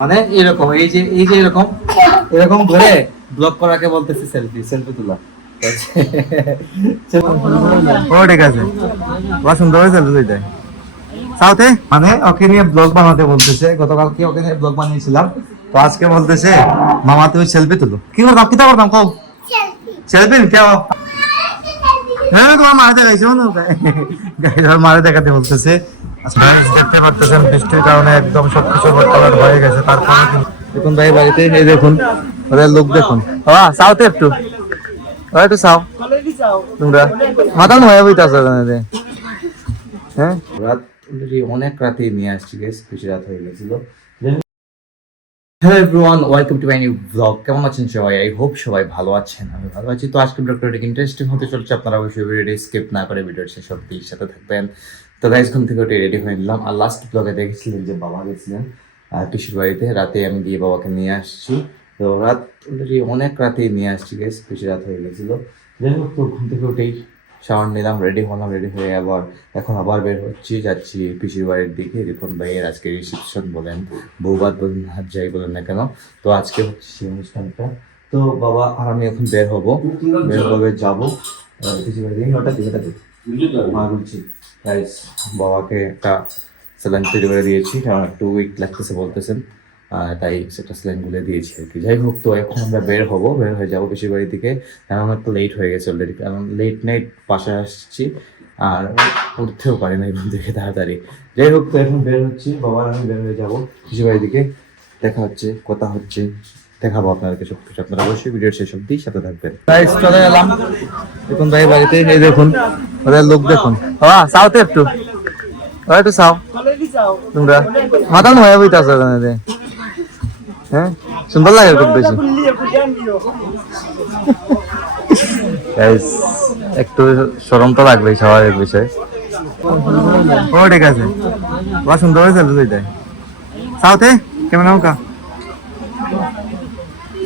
মানে এরকম এই যে এই যে এরকম এরকম ধরে ব্লক করাকে বলতেছে সেলফি সেলফি তোলা ও ঠিক আছে বা সুন্দর হয়েছে দুইটা সাউথে মানে ওকে নিয়ে ব্লগ বানাতে বলতেছে গতকালকে ওকে নিয়ে ব্লগ বানিয়েছিলাম তো আজকে বলতেছে মামা তুমি সেলফি তুলো কি করতাম কিতা করতাম কও সেলফি কেউ হ্যাঁ তোমার মারে দেখাইছে মনে দেখাতে বলতেছে আচ্ছা, দেখতে পারতেছেন বৃষ্টির কারণে একদম সবকিছু কালার হয়ে গেছে তারপরে দেখুন ভাই বাড়িতে এই দেখুন ওদের লোক দেখুন। বাবা একটু। একটু সাও তোমরা মাথা নয় বইতাছে হ্যাঁ? রাত অনেক রাতে নিয়ে আসছি গেস বেশি রাত হয়ে গেছিল। Hello everyone welcome to my new vlog কেমন আছেন সবাই? আই হোপ সবাই ভালো আছেন। আমি ভালো আছি। তো আজকে ব্লগটা অনেক ইন্টারেস্টিং হতে চলছে। আপনারা অবশ্যই ভিডিওটি স্কিপ না করে ভিডিওর শেষ অব্দি সাথে থাকবেন। তো গাইজ ঘুম থেকে উঠে রেডি হয়ে নিলাম। আর লাস্ট ব্লগে দেখেছিলেন যে বাবা গেছিলেন পিসির বাড়িতে। রাতে আমি গিয়ে বাবাকে নিয়ে আসছি। তো রাত অলরেডি অনেক রাতে নিয়ে আসছি গেস বেশি রাত হয়ে গেছিল। যাই হোক তো ঘুম থেকে উঠেই শাওয়ার নিলাম রেডি হলাম রেডি হয়ে আবার এখন আবার বের হচ্ছি। যাচ্ছি পিসির বাড়ির দিকে রিপন ভাইয়ের আজকে রিসেপশন বলেন বৌবাদ বলেন হাত যাই বলেন না কেন। তো আজকে হচ্ছে সেই অনুষ্ঠানটা। তো বাবা আর আমি এখন বের হব। বের হবে যাব। পিসির বাড়ি দিকে ওটা আর বলছি গাইস বাবাকে একটা স্যালাইন তৈরি করে দিয়েছি, কারণ একটু উইক লাগতেছে বলতেছেন। তাই সেটা স্যালাইন গুলে দিয়েছি আর কি। যাই হোক, তো এখন আমরা বের হব, বের হয়ে যাব পিসির বাড়ি থেকে। কারণ একটু লেট হয়ে গেছে অলরেডি কারণ লেট নাইট বাসায় আসছি, আর উঠতেও পারি না ঘুম থেকে তাড়াতাড়ি। যাই হোক, তো এখন বের হচ্ছি, বাবার আমি বের হয়ে যাব পিসির বাড়ির দিকে দেখা হচ্ছে, কথা হচ্ছে, দেখাবো আপনাদেরকে সব কিছু আপনারা অবশ্যই ভিডিওর শেষ অব্দি সাথে থাকবেন। চলে এলাম। দেখুন ভাই বাড়িতে, এই দেখুন। ওদের লোক দেখুন। বাবা সাউতে একটু। ও একটু সাও তোমরা। মাথা নয় বইতাছে হ্যাঁ? সুন্দর লাগে খুব বেশি। একটু শরম তো লাগবেই স্বাভাবিক বিষয়। ও, ঠিক আছে। বা সুন্দর হয়েছে দুইটাই সাউথে কেমন নৌকা?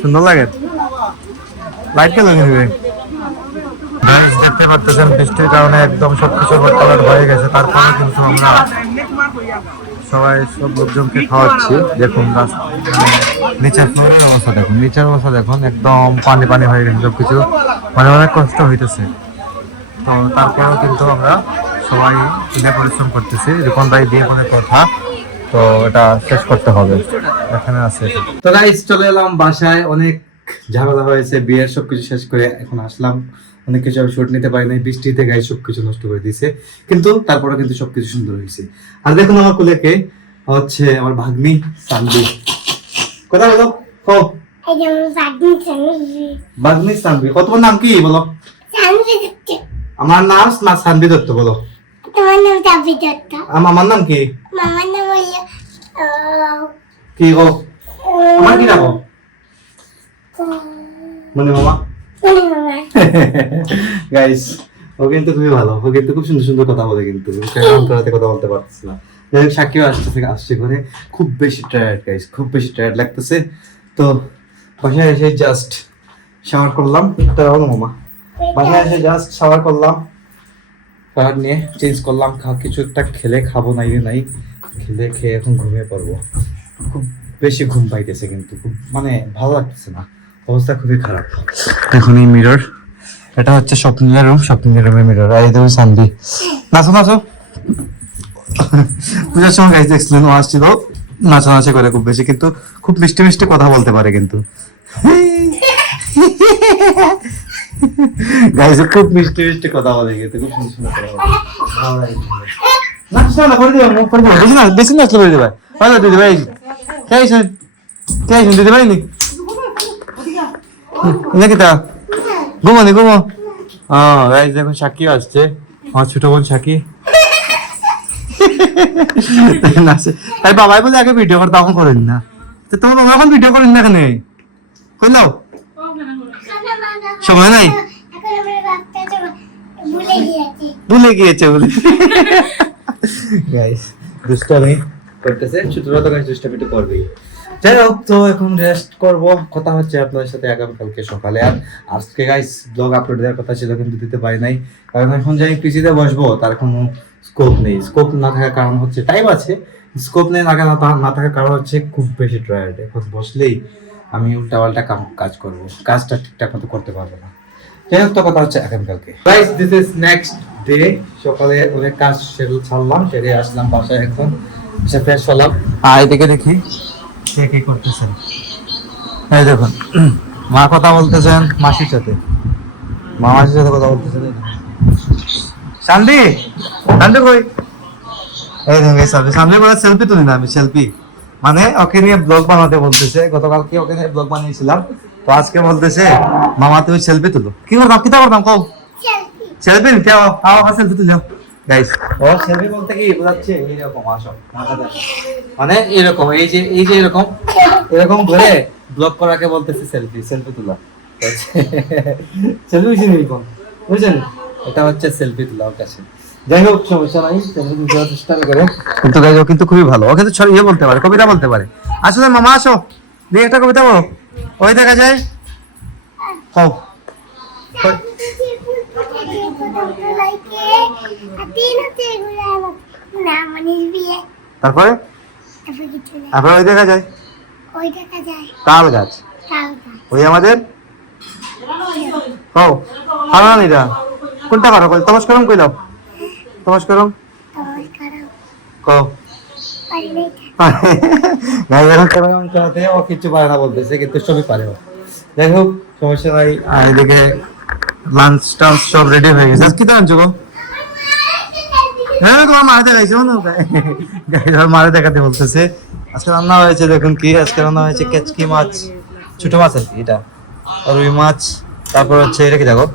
সুন্দর লাগে। লাইট কেন নিবে দেখতে পারতেছেন বৃষ্টির কারণে একদম সবকিছু কালার হয়ে গেছে, তারপরে কিন্তু আমরা সবাই সব লোকজনকে খাওয়াচ্ছি। দেখুন মানে নিচের ফ্লোরের অবস্থা দেখুন, নিচের অবস্থা দেখুন, একদম পানি পানি হয়ে গেছে সবকিছু। মানে অনেক কষ্ট হইতেছে। তো তারপরেও কিন্তু আমরা সবাই দিনে পরিশ্রম করতেছি। রিপন ভাই দিয়ে মনে কথা, তো এটা শেষ করতে হবে। এখানে আছে। তো গাইস চলে এলাম বাসায়। অনেক ঝামেলা হয়েছে, বিয়ের সবকিছু শেষ করে এখন আসলাম। অনেক কিছু আমি শুট নিতে পারি নাই বৃষ্টিতে গায়ে সবকিছু নষ্ট করে দিয়েছে। কিন্তু তারপরে কিন্তু সবকিছু সুন্দর হয়েছে। আর দেখুন আমার কুলেকে হচ্ছে আমার ভাগ্নি সানবি। কথা বলো কো ভাগ্নি সানবি। কত নাম কি বলো? আমার নাম না সানবি দত্ত বলো। তোমার নাম দত্ত। আম- আমার নাম কি? মামার নাম হলো কি গো? আমার কি আহ, মানে মামা? গাইস ও কিন্তু খুবই ভালো। ও কিন্তু খুব সুন্দর সুন্দর কথা বলে কিন্তু। অন্তরাতে কথা বলতে পারতেছে না। যাই আসতেছে আসছে করে খুব বেশি টায়ার্ড গাইস খুব বেশি টায়ার্ড লাগতেছে। তো বাসায় এসে জাস্ট শাওয়ার করলাম। হলো মামা। বাসায় এসে জাস্ট শাওয়ার করলাম। শাওয়ার নিয়ে চেঞ্জ করলাম। কিছু একটা খেলে খাব নাই নাই। খেলে খেয়ে এখন ঘুমিয়ে পড়ব। খুব বেশি ঘুম পাইতেছে কিন্তু। খুব মানে ভালো লাগতেছে না। অবস্থা খুবই খারাপ। দেখুন এই মিরর এটা হচ্ছে স্বপ্নের রুম স্বপ্নের রুমের মিরর আর এই দেখুন সান্দি নাচো নাচো। পূজার সময় গাইজ দেখছিলেন, ও আসছিল। নাচানাচি করে খুব বেশি, কিন্তু খুব মিষ্টি মিষ্টি কথা বলতে পারে কিন্তু। গাইজ খুব মিষ্টি মিষ্টি কথা বলে কিন্তু, খুব সুন্দর সুন্দর কথা। না বেশি নাচলে করে দেবে। ভালো, দিদি ভাই। কে আইছেন দিদি ভাই নাকি তা ঘুমো নি, ঘুমো। গাইজ দেখুন সাক্ষী আসছে, আমার ছোট বোন সাক্ষী। তাই বাবাই বলে আগে ভিডিও করে, তখন করেন না। তো তোমার বাবা এখন ভিডিও করেন না এখানে কইলাও সময় নাই? ভুলে গিয়েছে বলে। গাইস দুষ্টামি করতেছে, ছোটরা তো করবেই। যাই হোক তো এখন রেস্ট করব। কথা হচ্ছে আপনাদের সাথে আগামীকালকে সকালে। আর আজকে গাইস ব্লগ আপলোড দেওয়ার কথা ছিল, কিন্তু দিতে পারি নাই। কারণ এখন যাই পিসিতে বসবো, তার কোনো স্কোপ নেই। স্কোপ না থাকার কারণ হচ্ছে টাইম আছে। স্কোপ নেই না না থাকার কারণ হচ্ছে, খুব বেশি টায়ার্ড এখন বসলেই আমি উল্টা পাল্টা কাম কাজ করব। কাজটা ঠিকঠাক মতো করতে পারব না। যাই হোক তো কথা হচ্ছে আগামীকালকে। Guys this is next day সকালে অনেক কাজ সেগুলো ছাড়লাম, সেরে আসলাম বাসায় এখন। এসে ফ্রেশ হলাম। আর এদিকে দেখি। কে কি করতেছেন? এই দেখুন মা কথা বলতেছেন মাসির সাথে। মা মাসির সাথে কথা বলতেছেন শান্তি? শান্তি কই? এই দেখুন এই সামনে সেলফি তুলি না আমি সেলফি মানে ওকে নিয়ে ব্লগ বানাতে বলতেছে। গতকালকে ওকে নিয়ে ব্লগ বানিয়েছিলাম। তো আজকে বলতেছে মামা তুমি সেলফি তুলো। কি করতাম কি করতাম কও। সেলফি নিতে আও সেলফি তুলো গাইস ও সেলফি বলতে কি বোঝাচ্ছে? এইরকম আসো মানে এরকম এই যে এই যে এরকম এরকম ধরে ব্লগ করাকে বলতেছে সেলফি সেলফি তোলা। সেলফি বুঝছেন? এটা হচ্ছে সেলফি তোলা ওর কাছে যাই হোক সমস্যা নাই সেলফি তোলার চেষ্টা করে। কিন্তু গাইজ ও কিন্তু খুবই ভালো। ও কিন্তু ছড়ি ইয়ে বলতে পারে কবিতা বলতে পারে। আসো না মামা আসো। দিয়ে একটা কবিতা বলো। ওই দেখা যায়। হও তারপরে? তারপরে ওই দেখা যায়। ওই দেখা যায় তাল গাছ। ওই আমাদের? না এটা কোনটা পারো কই তমস করম কইলাও তমস কও। গাই এখন করাতে ও কিছু পারে না বলতেছে কিন্তু সবই পারে ও। যাই হোক সমস্যা নাই। আর এদিকে লাঞ্চ টাঞ্চ সব রেডি হয়ে গেছে। আজ কি তো আনছো গো? হ্যাঁ তোমার মারে দেখাইছে মনে ধর মারে দেখাতে বলতেছে। আজকে রান্না হয়েছে দেখুন কি আজকে রান্না হয়েছে কেচকি মাছ ছোট মাছ আর কি এটা। আর রুই মাছ তারপর হচ্ছে এটা কি দেখো?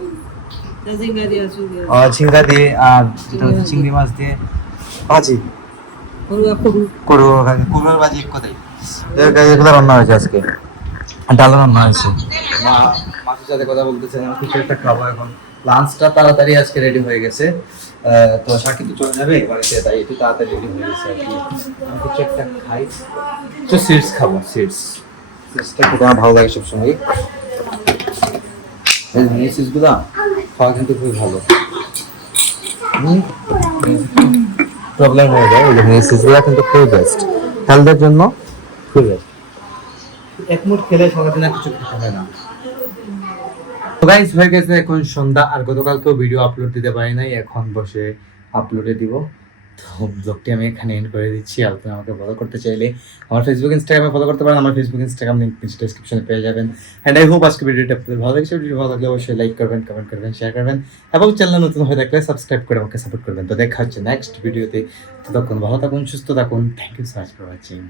ঝিঙ্গা দিয়ে আর যেটা হচ্ছে চিংড়ি মাছ দিয়ে ভাজি। করব কুমড়োর ভাজি কোথায়। এগুলো রান্না হয়েছে আজকে। ডাল রান্না হয়েছে। সাথে কথা বলতেছেন, আমি কিছু একটা খাব এখন। লাঞ্চটা তাড়াতাড়ি আজকে রেডি হয়ে গেছে। তো সাকি তো চলে যাবে বাড়িতে তাই একটু তাড়াতাড়ি রেডি হয়ে গেছে আর কিছু একটা খাই। তো সিডস খাব সিডস সিডসটা খুব আমার ভালো লাগে সবসময় এই সিডসগুলো খাওয়া কিন্তু খুবই ভালো। প্রবলেম হয়ে যায় ওই জন্য এই সিজগুলো কিন্তু খুবই বেস্ট হেলথের জন্য খুবই বেস্ট এক মুঠ খেলে সারাদিন আর কিছু খেতে হয় না। তো হয়ে গেছে এখন সন্ধ্যা আর গতকালকেও ভিডিও আপলোড দিতে পারি নাই, এখন বসে আপলোডে দিব। তো ব্লগটি আমি এখানে এন্ড করে দিচ্ছি। আর তুমি আমাকে ফলো করতে চাইলে আমার ফেসবুক ইনস্টাগ্রামে ফলো করতে পারেন। আমার ফেসবুক ইনস্টাগ্রাম লিঙ্ক ডিসক্রিপশনে পেয়ে যাবেন। অ্যান্ড আই হোপ আজকে ভিডিওটা আপনাদের ভালো লাগছে। ভিডিও ভালো লাগলে অবশ্যই লাইক করবেন কমেন্ট করবেন শেয়ার করবেন। এবং চ্যানেল নতুন হয়ে থাকলে সাবস্ক্রাইব করে আমাকে সাপোর্ট করবেন। তো দেখা হচ্ছে নেক্সট ভিডিওতে ততক্ষণ ভালো থাকুন, সুস্থ থাকুন। Thank you so much for watching